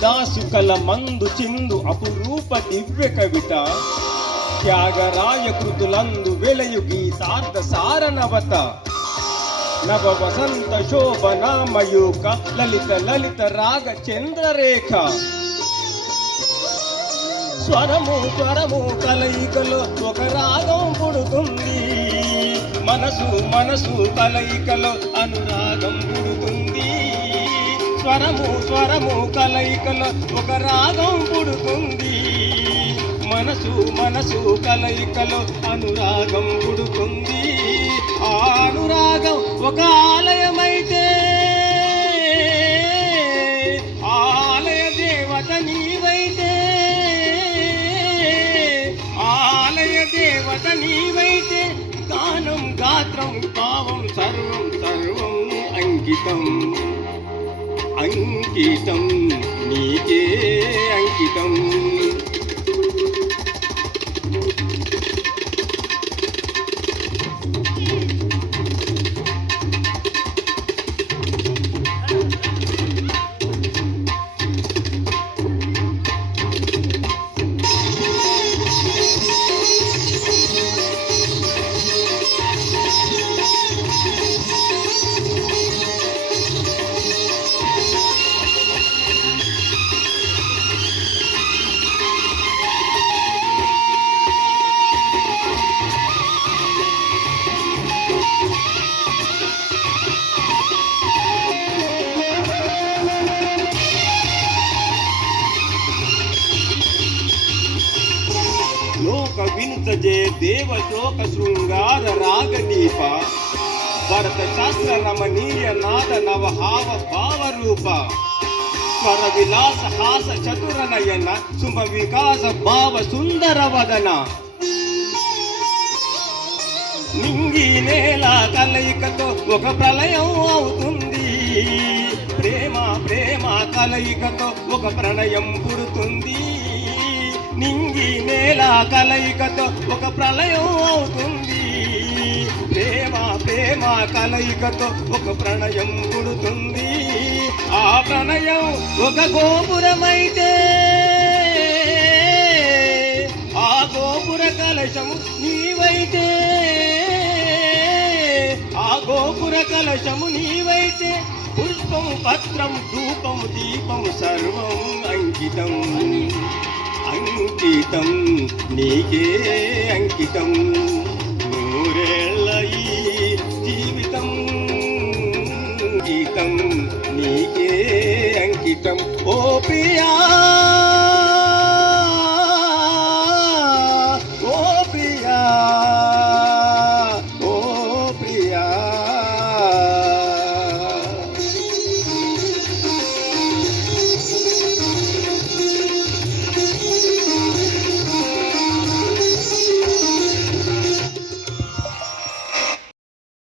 కాళిదాసు మందు చిందు అపురూప దివ్య కవిత త్యాగరాయ కృతులందు వెలయు గీతార్థ సారనవత నవ వసంత శోభనామయూక లలిత లలిత రాగ చంద్రరేఖ స్వరము స్వరము కలయికలో ఒక రాగం పుడుతుంది మనసు మనసు కలయికలో అనురాగం పుడుతుంది స్వరము స్వరము కలయికలో ఒక రాగం పుడుతుంది మనసు మనసు కలయికలో అనురాగం పుడుతుంది ఆ అనురాగం ఒక ఆలయమైతే ఆలయ దేవత నీవైతే ఆలయ దేవత నీవైతే గానం గాత్రం భావం సర్వం సర్వం అంకితం అంకితం నీకే అంకితం లోక వినుత జయ దేవ శోక శృంగార రాగదీప భరత శాస్త్ర రమణీయ నాద నవహావ భావ రూప స్వర విలాస హాస చతుర నయన శుభ వికాస భావ సుందర వదన నింగి నేల కలయికతో ఒక ప్రళయం అవుతుంది ప్రేమ ప్రేమ కలయికతో ఒక ప్రణయం పుడుతుంది నింగి నేల కలయికతో ఒక ప్రళయం అవుతుంది ప్రేమ ప్రేమ కలయికతో ఒక ప్రణయం పుడుతుంది ఆ ప్రణయం ఒక గోపురమైతే ఆ గోపుర కలశము నీవైతే ఆ గోపుర కలశము నీవైతే పుష్పము పత్రం ధూపము దీపము సర్వం అంకితం అంకితం నీకే అంకితం నూరేళ్ళ ఈ జీవితం గీతం నీకే అంకితం ఓ ప్రియా